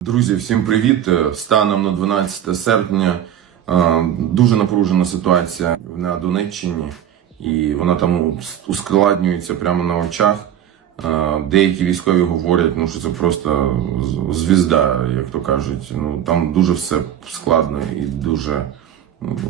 Друзі, всім привіт! Е, Станом на 12 серпня е, дуже напружена ситуація на Донеччині, і вона там ускладнюється прямо на очах. Е, Деякі військові говорять, ну що це просто звізда, як то кажуть. Ну там дуже все складно і дуже,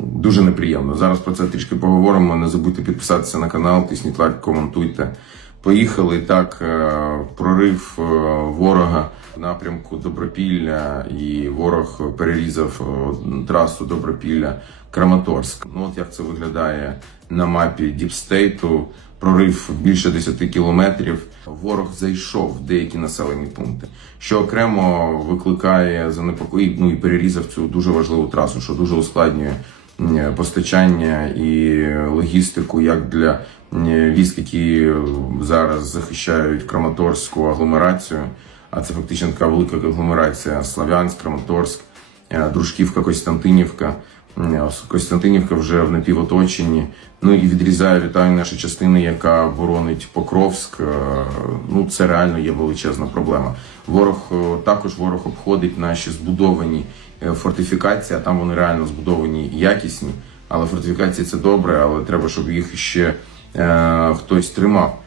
дуже неприємно. Зараз про це трішки поговоримо. Не забудьте підписатися на канал, тисніть лайк, коментуйте. Поїхали так. е, Прорив е, ворога в напрямку Добропілля, і ворог перерізав е, трасу Добропілля Краматорськ. Ну от як це виглядає на мапі Діпстейту. Прорив більше 10 кілометрів. Ворог зайшов в деякі населені пункти, що окремо викликає занепокої, ну і перерізав цю дуже важливу трасу, що дуже ускладнює постачання і логістику як для військ, які зараз захищають Краматорську агломерацію. А це фактично така велика агломерація Славянськ, Краматорськ, е, Дружківка, Костянтинівка. Костянтинівка вже в напівоточенні. Ну і відрізає вітаю наша частина, яка боронить Покровськ. Е, Ну це реально є величезна проблема. Ворог е, також ворог обходить наші збудовані е, фортифікації, а там вони реально збудовані якісні. Але фортифікації це добре, але треба, щоб їх ще е, хтось тримав.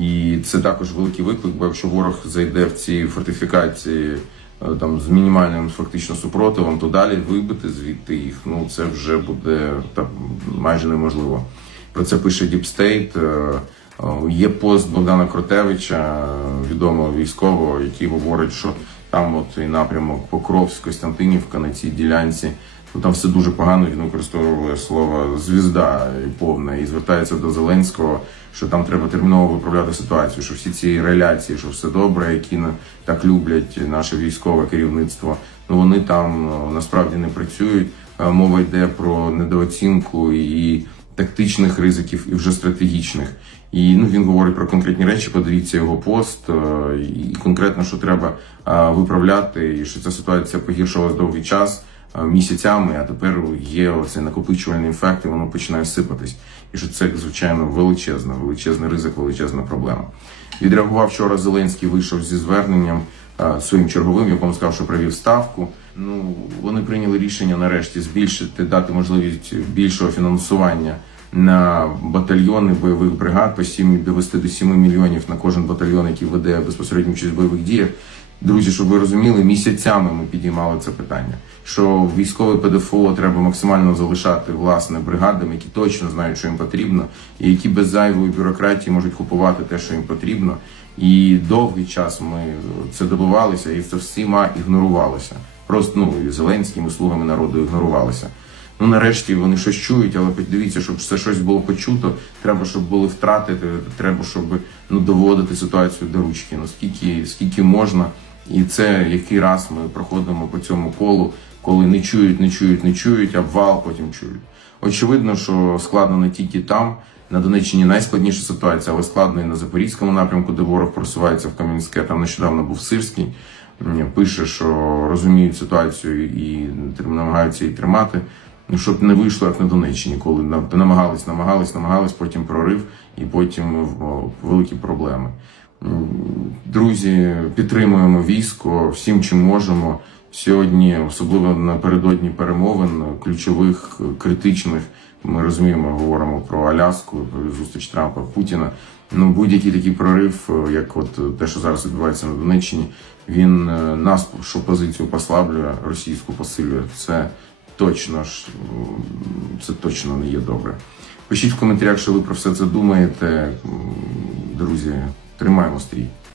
І це також великий виклик, бо якщо ворог зайде в ці фортифікації там з мінімальним фактично супротивом, то далі вибити звідти їх. Ну це вже буде там майже неможливо. Про це пише State. Е, е, Є пост Богдана Кротевича, е, відомого військового, який говорить, що там от і напрямок Покровськ, Костянтинівка на цій ділянці. Ну там все дуже погано. Він використовує слово звізда повне і звертається до Зеленського, що там треба терміново виправляти ситуацію, що всі ці реляції, що все добре, які так люблять наше військове керівництво. Ну вони там е, насправді не працюють. Е, Мова йде про недооцінку і тактичних ризиків, і вже стратегічних. І ну він говорить про конкретні речі. Подивіться його пост е, і конкретно, що треба виправляти, і що ця ситуація погіршилась довгий час місяцями, а тепер є оцей накопичувальний ефект, і воно починає сипатись. І що це звичайно величезна, величезний ризик, величезна проблема. Відреагував вчора Зеленський, вийшов зі зверненням е, своїм черговим, якому сказав, що провів ставку. Ну вони прийняли рішення нарешті збільшити, дати можливість більшого фінансування на батальйони бойових бригад по 7, довести до 7 мільйонів на кожен батальйон, який веде безпосередньо участь в бойових діях. Друзі, щоб ви розуміли, місяцями ми підіймали це питання. Що військове ПДФО треба максимально залишати власне бригадам, які точно знають, що їм потрібно, і які без зайвої бюрократії можуть купувати те, що їм потрібно. І довгий час ми це добивалися, і це всіма ігнорувалося. Просто ну і Зеленським, і слугами народу ігнорувалося. Ну нарешті вони щось чують, але подивіться, щоб це щось було почуто. Треба, щоб були втрати, треба, щоб ну доводити ситуацію до ручки. Ну скільки, скільки можна, і це який раз ми проходимо по цьому колу, коли не чують, не чують, не чують, обвал потім чують. Очевидно, що складно не тільки там. На Донеччині найскладніша ситуація, але складно і на Запорізькому напрямку, де ворог просувається в Кам'янське. Там нещодавно був Сирський. Пише, що розуміють ситуацію і намагаються її тримати. Ну, щоб не вийшло як на Донеччині, коли намагались, намагались, намагались, потім прорив і потім великі проблеми. Друзі, підтримуємо військо всім, чим можемо. Сьогодні, особливо напередодні перемовин, ключових, критичних, ми розуміємо, говоримо про Аляску, зустріч Трампа Путіна. Ну, будь-який такий прорив, е, як от те, що зараз відбувається на Донеччині, він е, нас що позицію послаблює, російську посилює. Це точно ж це точно не є добре. Пишіть в коментарях, що ви про все це думаєте. Друзі, тримаємо стрій.